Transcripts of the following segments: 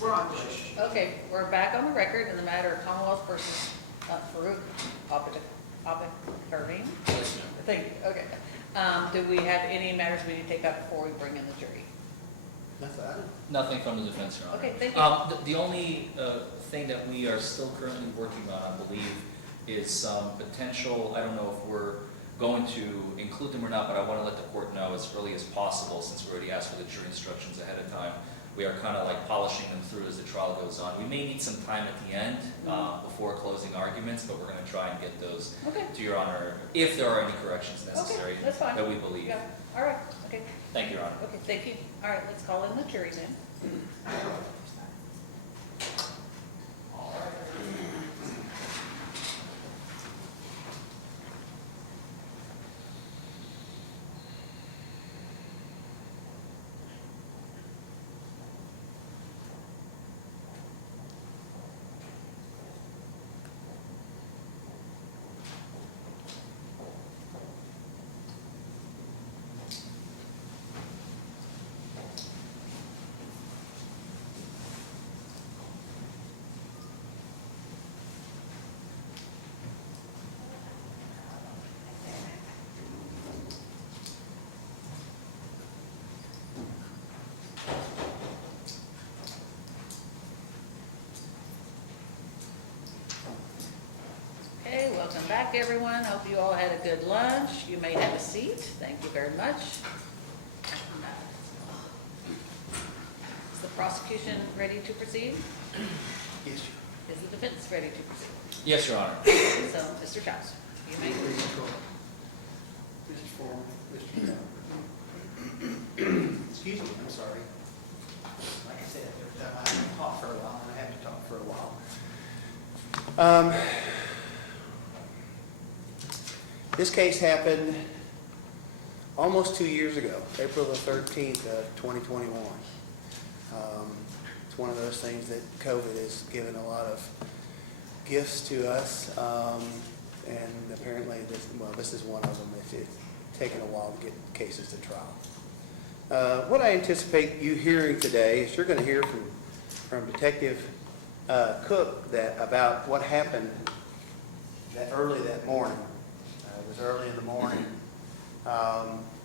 We're on. Okay, we're back on the record in the matter of Commonwealth versus Farouk Karim. Thank you, okay. Do we have any matters we need to take up before we bring in the jury? Nothing from the defense, Your Honor. Okay, thank you. The only thing that we are still currently working on, I believe, is some potential, I don't know if we're going to include them or not, but I want to let the court know as early as possible, since we already asked for the jury instructions ahead of time. We are kind of like polishing them through as the trial goes on. We may need some time at the end before closing arguments, but we're going to try and get those to Your Honor, if there are any corrections necessary Okay, that's fine. that we believe. Yeah, all right, okay. Thank you, Your Honor. Okay, thank you. All right, let's call in the jury then. Okay, welcome back, everyone. Hope you all had a good lunch. You may have a seat. Thank you very much. Is the prosecution ready to proceed? Yes, Is the defense ready to proceed? Yes, Your Honor. So, Mr. Shouse, you may. Mr. Forman, Mr. Deborah. Excuse me, I'm sorry. Like I said, every time I have to talk for a while, and I have to talk for a while. This case happened almost 2 years ago, April the 13th of 2021. It's one of those things that COVID has given a lot of gifts to us, and apparently this is one of them. It's taken a while to get cases to trial. What I anticipate you hearing today is you're going to hear from Detective Cook about what happened early that morning. It was early in the morning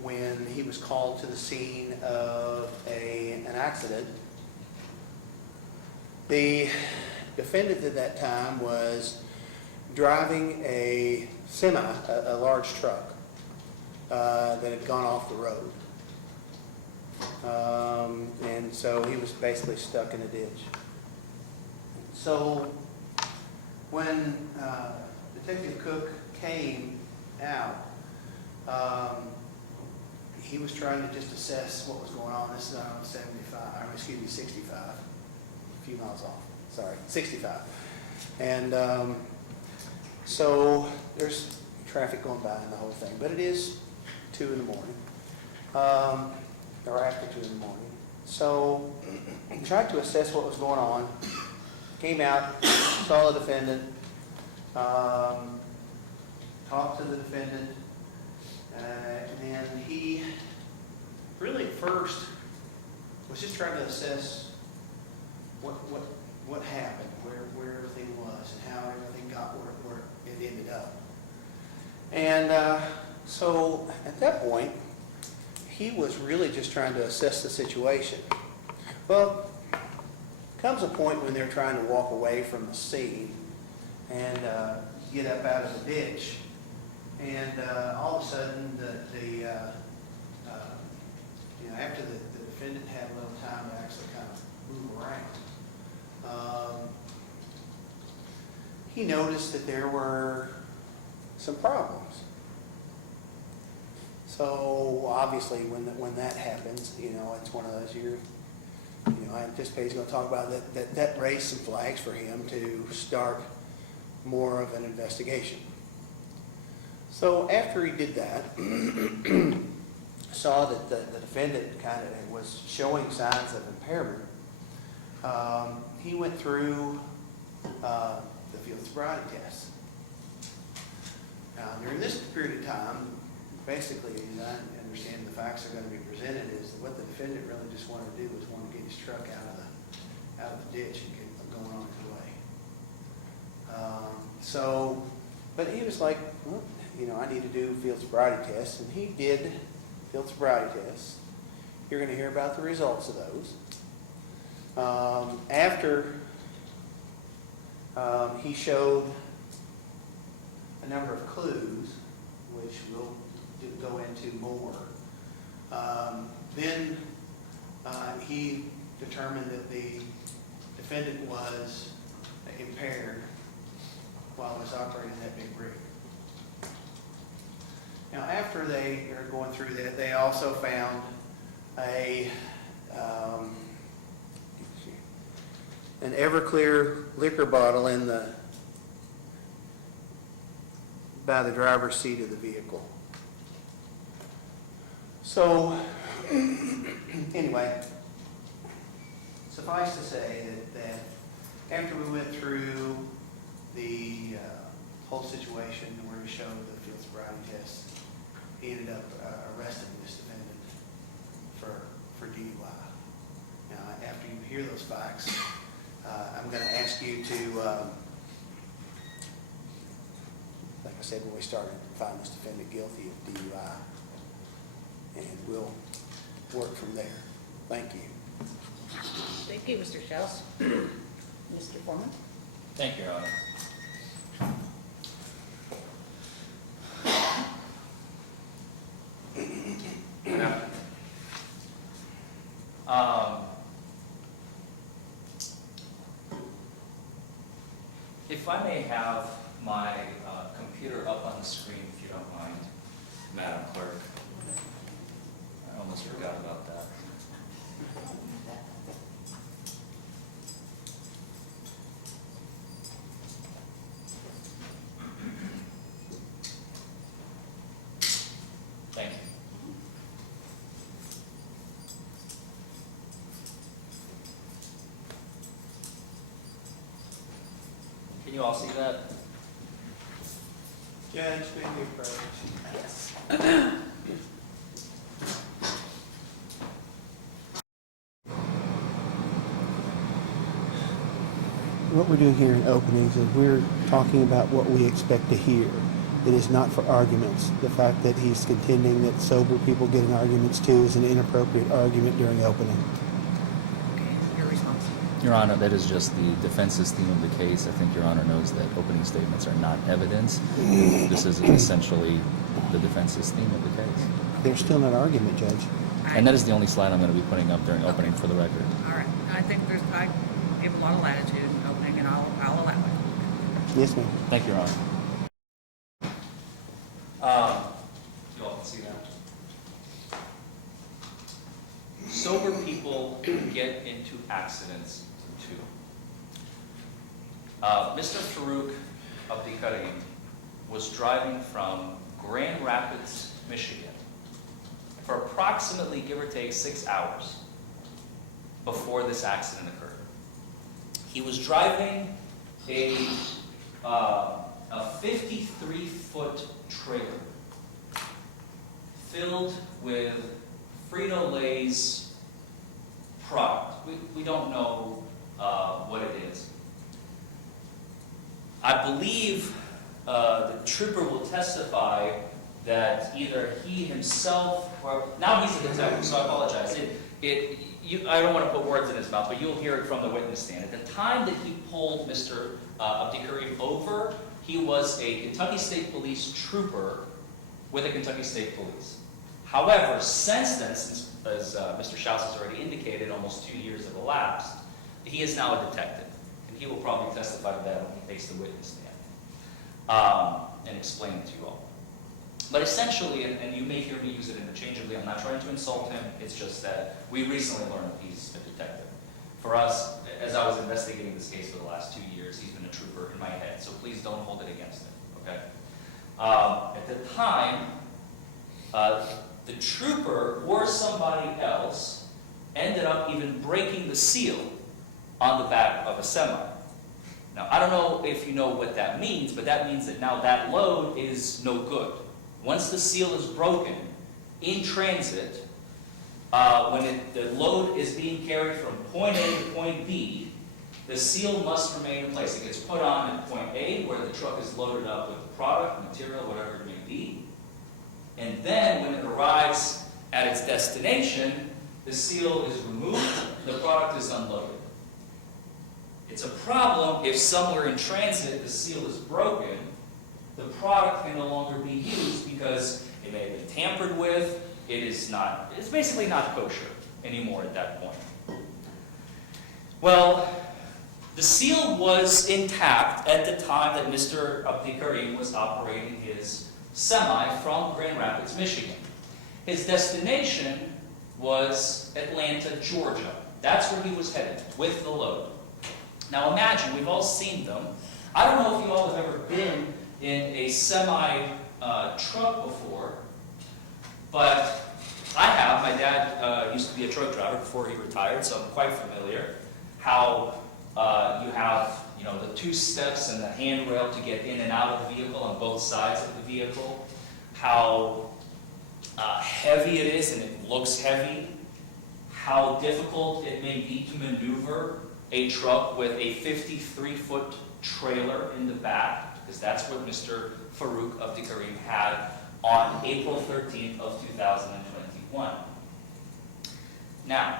when he was called to the scene of an accident. The defendant at that time was driving a semi, a large truck that had gone off the road. And so he was basically stuck in a ditch. So when Detective Cook came out, he was trying to just assess what was going on. This is on 65, a few miles off, sorry, 65. And so there's traffic going by and the whole thing, but it is 2 in the morning, or after 2 in the morning. So he tried to assess what was going on, came out, saw the defendant, talked to the defendant, and he really at first was just trying to assess what happened, where everything was, and how everything got where it ended up. And so at that point, he was really just trying to assess the situation. Well, comes a point when they're trying to walk away from the scene and get up out of the ditch, and all of a sudden, after the defendant had a little time to actually kind of move around, he noticed that there were some problems. So obviously, when that happens, it's one of those I anticipate he's going to talk about that raised some flags for him to start more of an investigation. So after he did that, saw that the defendant kind of was showing signs of impairment, he went through the field sobriety test. Now, during this period of time, basically, as I understand the facts are going to be presented, is that what the defendant really just wanted to do was want to get his truck out of ditch and get going on his way. But he was like, well, you know, I need to do field sobriety tests, and he did field sobriety tests. You're going to hear about the results of those. After he showed a number of clues, which we'll go into more, then he determined that the defendant was impaired while he was operating that big rig. Now, after they are going through that, they also found an Everclear liquor bottle by the driver's seat of the vehicle. So, anyway, suffice to say that after we went through the whole situation where we showed the field sobriety tests, he ended up arresting this defendant for DUI. Now, after you hear those facts, I'm going to ask you to, like I said when we started, find this defendant guilty of DUI, and we'll work from there. Thank you. Thank you, Mr. Shouse. Mr. Forman? Thank you, Your Honor. If I may have my computer up on the screen, if you don't mind, Madam Clerk. I almost forgot about that. Thank you. Can you all see that? Judge, may we approach? Yes. What we're doing here in openings is we're talking about what we expect to hear. It is not for arguments. The fact that he's contending that sober people get in arguments too is an inappropriate argument during opening. Okay, your response. Your Honor, that is just the defense's theme of the case. I think Your Honor knows that opening statements are not evidence. This is essentially the defense's theme of the case. They're still not argument, Judge. And that is the only slide I'm going to be putting up during opening for the record. All right, I think I give a lot of latitude in opening, and I'll allow it. Yes, ma'am. Thank you, Your Honor. You all can see that. Sober people get into accidents too. Mr. Farouk Abdikarim was driving from Grand Rapids, Michigan for approximately, give or take, 6 hours before this accident occurred. He was driving a 53-foot trailer filled with Frito-Lay's product. We don't know what it is. I believe the trooper will testify that either he himself, or now he's a detective, so I apologize. I don't want to put words in his mouth, but you'll hear it from the witness stand. At the time that he pulled Mr. Abdikarim over, he was a Kentucky State Police trooper with the Kentucky State Police. However, since then, as Mr. Shouse has already indicated, almost 2 years have elapsed, he is now a detective. And he will probably testify to that when he takes the witness stand and explain it to you all. But essentially, and you may hear me use it interchangeably, I'm not trying to insult him, it's just that we recently learned that he's a detective. For us, as I was investigating this case for the last 2 years, he's been a trooper in my head, so please don't hold it against him, okay? At the time, the trooper or somebody else ended up even breaking the seal on the back of a semi. Now, I don't know if you know what that means, but that means that now that load is no good. Once the seal is broken, in transit, when the load is being carried from point A to point B, the seal must remain in place. It gets put on at point A, where the truck is loaded up with the product, material, whatever it may be. And then when it arrives at its destination, the seal is removed, the product is unloaded. It's a problem if somewhere in transit the seal is broken, the product can no longer be used because it may have been tampered with, it's basically not kosher anymore at that point. Well, the seal was intact at the time that Mr. Abdikarim was operating his semi from Grand Rapids, Michigan. His destination was Atlanta, Georgia. That's where he was headed with the load. Now imagine, we've all seen them. I don't know if you all have ever been in a semi truck before, but I have. My dad used to be a truck driver before he retired, so I'm quite familiar. How you have, the two steps and the handrail to get in and out of the vehicle on both sides of the vehicle. How heavy it is, and it looks heavy. How difficult it may be to maneuver a truck with a 53-foot trailer in the back, because that's what Mr. Farouk Abdikarim had on April 13th of 2021. Now,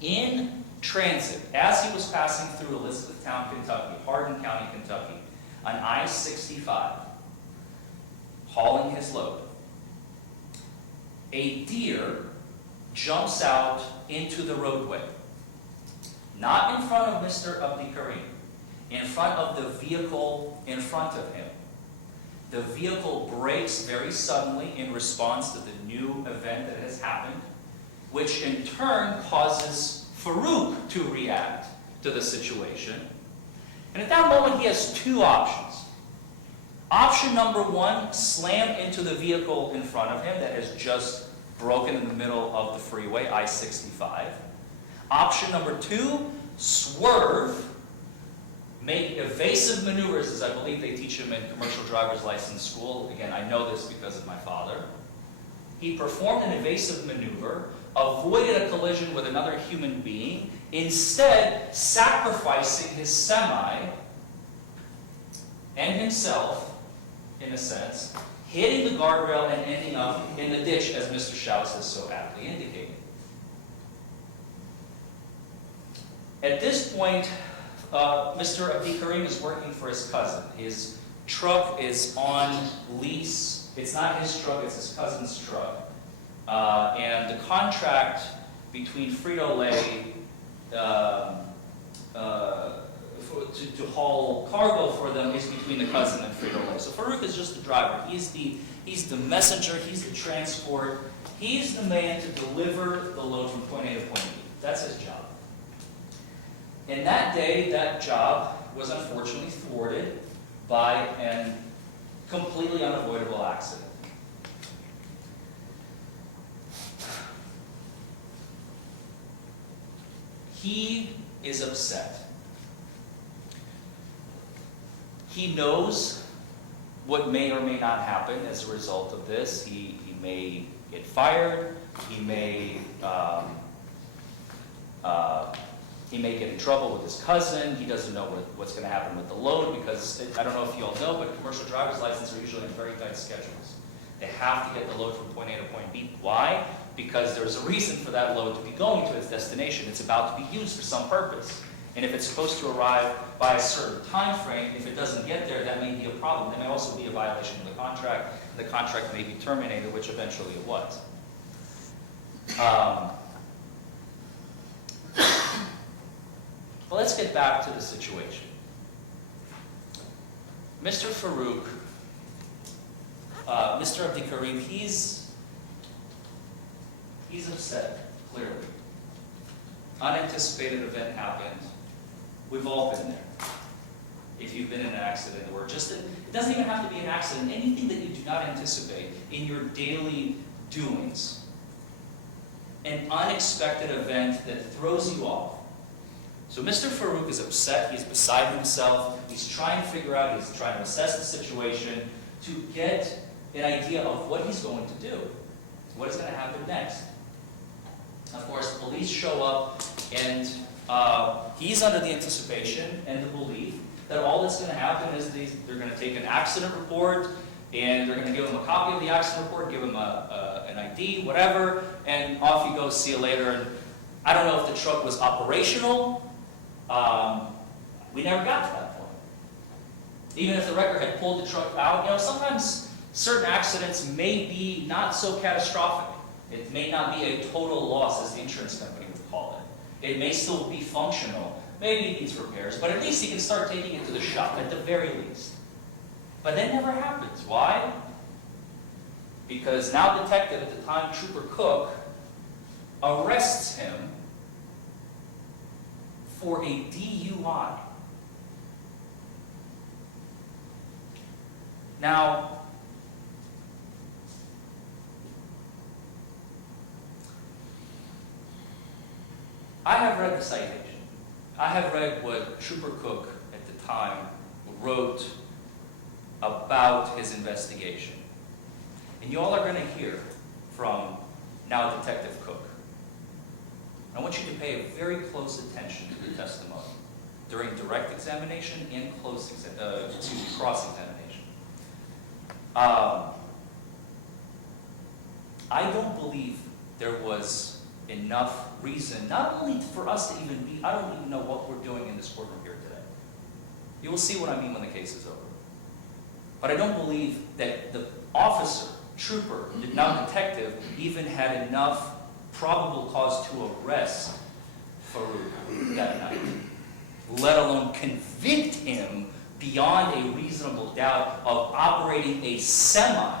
in transit, as he was passing through Elizabethtown, Kentucky, Hardin County, Kentucky, on I-65, hauling his load, a deer jumps out into the roadway. Not in front of Mr. Abdikarim, in front of the vehicle in front of him. The vehicle brakes very suddenly in response to the new event that has happened, which in turn causes Farouk to react to the situation. And at that moment, he has two options. Option number one, slam into the vehicle in front of him that has just broken in the middle of the freeway, I-65. Option number two, swerve, make evasive maneuvers, as I believe they teach him in commercial driver's license school. Again, I know this because of my father. He performed an evasive maneuver, avoided a collision with another human being, instead sacrificing his semi and himself, in a sense, hitting the guardrail and ending up in the ditch, as Mr. Shouse has so aptly indicated. At this point, Mr. Abdikarim is working for his cousin. His truck is on lease. It's not his truck, it's his cousin's truck. And the contract between Frito-Lay to haul cargo for them is between the cousin and Frito-Lay. So Farouk is just the driver. He's the messenger, he's the transport. He's the man to deliver the load from point A to point B. That's his job. And that day, that job was unfortunately thwarted by an completely unavoidable accident. He is upset. He knows what may or may not happen as a result of this. He may get fired. He may get in trouble with his cousin. He doesn't know what's going to happen with the load because, I don't know if you all know, but commercial driver's licenses are usually on very tight schedules. They have to get the load from point A to point B. Why? Because there's a reason for that load to be going to its destination. It's about to be used for some purpose. And if it's supposed to arrive by a certain time frame, if it doesn't get there, that may be a problem. There may also be a violation of the contract. The contract may be terminated, which eventually it was. But let's get back to the situation. Mr. Farouk, Mr. Abdikarim, he's upset, clearly. Unanticipated event happened. We've all been there. If you've been in an accident, or just, it doesn't even have to be an accident, anything that you do not anticipate in your daily doings. An unexpected event that throws you off. So Mr. Farouk is upset, he's beside himself, he's trying to figure out, he's trying to assess the situation to get an idea of what he's going to do, what is going to happen next. Of course, police show up, and he's under the anticipation and the belief that all that's going to happen is they're going to take an accident report, and they're going to give him a copy of the accident report, give him an ID, whatever, and off he goes, see you later. And I don't know if the truck was operational. We never got to that point. Even if the wrecker had pulled the truck out, sometimes certain accidents may be not so catastrophic. It may not be a total loss, as the insurance company would call it. It may still be functional. Maybe it needs repairs, but at least he can start taking it to the shop, at the very least. But that never happens. Why? Because now detective, at the time Trooper Cook, arrests him for a DUI. Now, I have read the citation. I have read what Trooper Cook at the time wrote about his investigation. And you all are going to hear from now Detective Cook. I want you to pay very close attention to the testimony during direct examination and cross-examination. I don't believe there was enough reason, not only for us to even be, I don't even know what we're doing in this courtroom here today. You will see what I mean when the case is over. But I don't believe that the officer, trooper, now detective, even had enough probable cause to arrest Farouk that night, let alone convict him beyond a reasonable doubt of operating a semi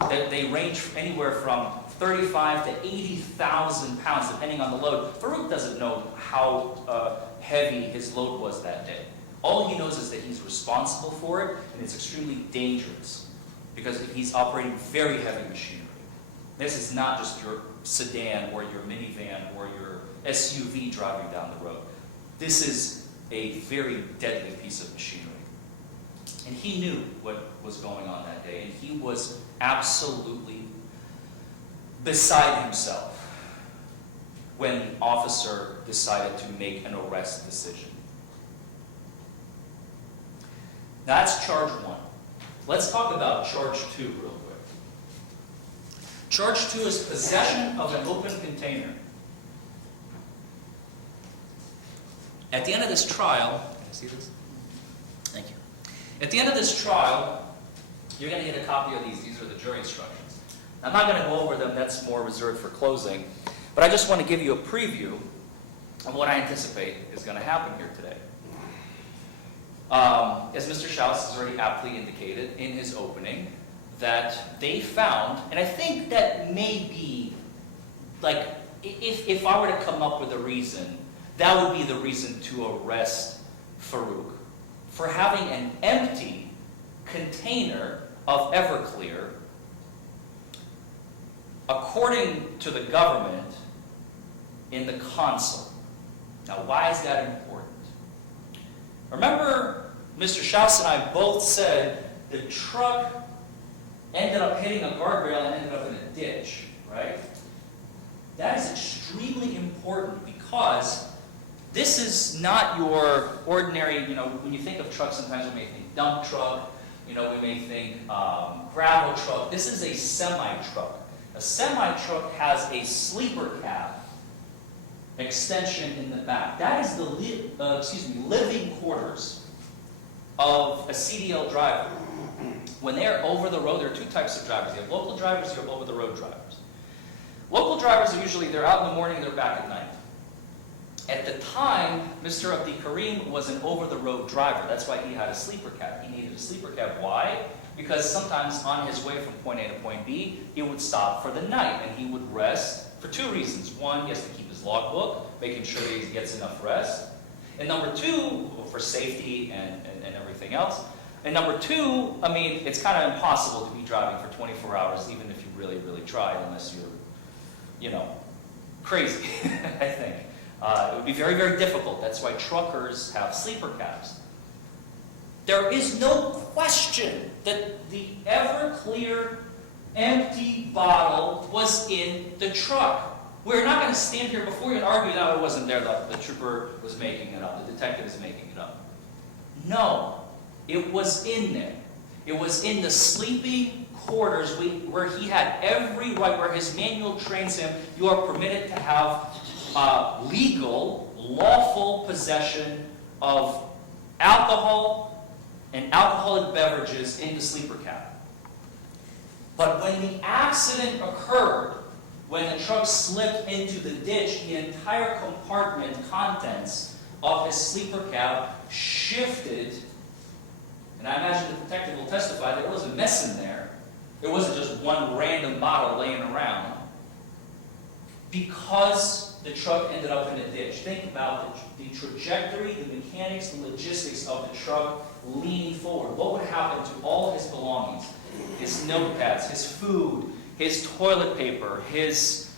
that they range anywhere from 35 to 80,000 pounds, depending on the load. Farouk doesn't know how heavy his load was that day. All he knows is that he's responsible for it, and it's extremely dangerous because he's operating very heavy machinery. This is not just your sedan or your minivan or your SUV driving down the road. This is a very deadly piece of machinery. And he knew what was going on that day, and he was absolutely beside himself when the officer decided to make an arrest decision. That's charge 1. Let's talk about charge 2 real quick. Charge 2 is possession of an open container. At the end of this trial, can I see this? Thank you. At the end of this trial, you're going to get a copy of these. These are the jury instructions. I'm not going to go over them. That's more reserved for closing. But I just want to give you a preview of what I anticipate is going to happen here today. As Mr. Shouse has already aptly indicated in his opening, that they found, and I think that may be, like, if I were to come up with a reason, that would be the reason to arrest Farouk for having an empty container of Everclear, according to the government, in the console. Now, why is that important? Remember, Mr. Shouse and I both said the truck ended up hitting a guardrail and ended up in a ditch, right? That is extremely important because this is not your ordinary, when you think of trucks, sometimes we may think dump truck, we may think gravel truck. This is a semi-truck. A semi-truck has a sleeper cab extension in the back. That is the living quarters of a CDL driver. When they're over the road, there are two types of drivers. You have local drivers, you have over-the-road drivers. Local drivers are usually, they're out in the morning, they're back at night. At the time, Mr. Abdi Karim was an over-the-road driver. That's why he had a sleeper cab. He needed a sleeper cab. Why? Because sometimes on his way from point A to point B, he would stop for the night, and he would rest for two reasons. One, he has to keep his logbook, making sure that he gets enough rest. And number two, for safety and everything else. And number two, it's kind of impossible to be driving for 24 hours, even if you really, really tried, unless you're, crazy, I think. It would be very, very difficult. That's why truckers have sleeper cabs. There is no question that the Everclear empty bottle was in the truck. We're not going to stand here before you and argue that it wasn't there, the trooper was making it up, the detective is making it up. No, it was in there. It was in the sleeping quarters where he had every right, where his manual trains him, you are permitted to have legal, lawful possession of alcohol and alcoholic beverages in the sleeper cabin. But when the accident occurred, when the truck slipped into the ditch, the entire compartment contents of his sleeper cab shifted. And I imagine the detective will testify that there was a mess in there. It wasn't just one random bottle laying around. Because the truck ended up in a ditch. Think about the trajectory, the mechanics, the logistics of the truck leaning forward. What would happen to all his belongings? His notepads, his food, his toilet paper, his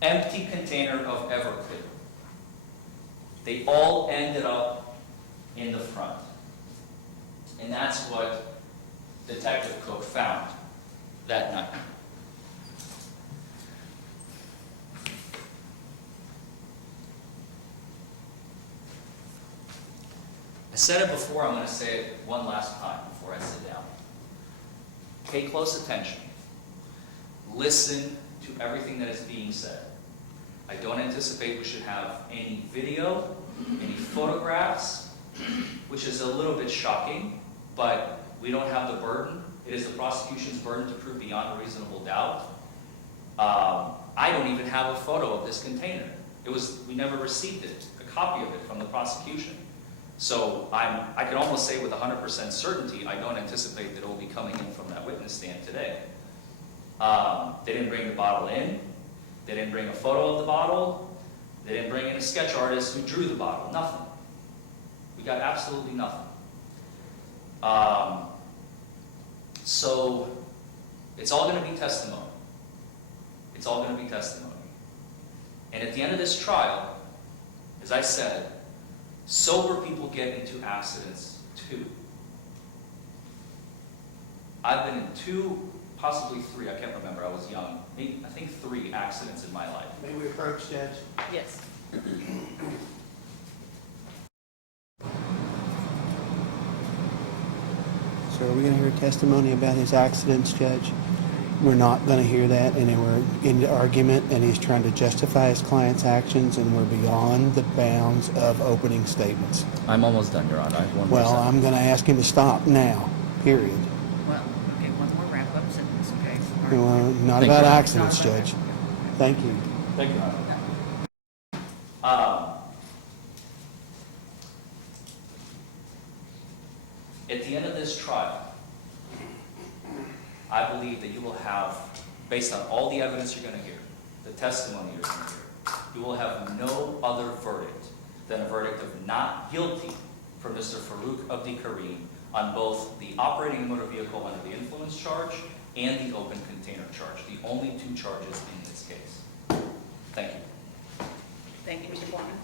empty container of Everclear. They all ended up in the front. And that's what Detective Cook found that night. I said it before, I'm going to say it one last time before I sit down. Pay close attention. Listen to everything that is being said. I don't anticipate we should have any video, any photographs, which is a little bit shocking, but we don't have the burden. It is the prosecution's burden to prove beyond a reasonable doubt. I don't even have a photo of this container. We never received it, a copy of it from the prosecution. So I can almost say with 100% certainty, I don't anticipate that it will be coming in from that witness stand today. They didn't bring the bottle in. They didn't bring a photo of the bottle. They didn't bring in a sketch artist who drew the bottle. Nothing. We got absolutely nothing. So it's all going to be testimony. It's all going to be testimony. And at the end of this trial, as I said, sober people get into accidents too. I've been in 2, possibly 3, I can't remember, I was young. I think 3 accidents in my life. May we approach, Judge? Yes. So are we going to hear testimony about his accidents, Judge? We're not going to hear that, and then we're into argument, and he's trying to justify his client's actions, and we're beyond the bounds of opening statements. I'm almost done, Your Honor. I have one more Well, sentence. I'm going to ask him to stop now, period. Well, okay, one more wrap-up sentence, okay? All right. Well, not Thank about you. accidents, Not about Judge. Thank you. Thank you, Your Honor. At the end of this trial, I believe that you will have, based on all the evidence you're going to hear, the testimony you're going to hear, you will have no other verdict than a verdict of not guilty for Mr. Farouk Abdi Kareem on both the operating a motor vehicle under the influence charge and the open container charge, the only 2 charges in this case. Thank you. Thank you, Mr. Foreman.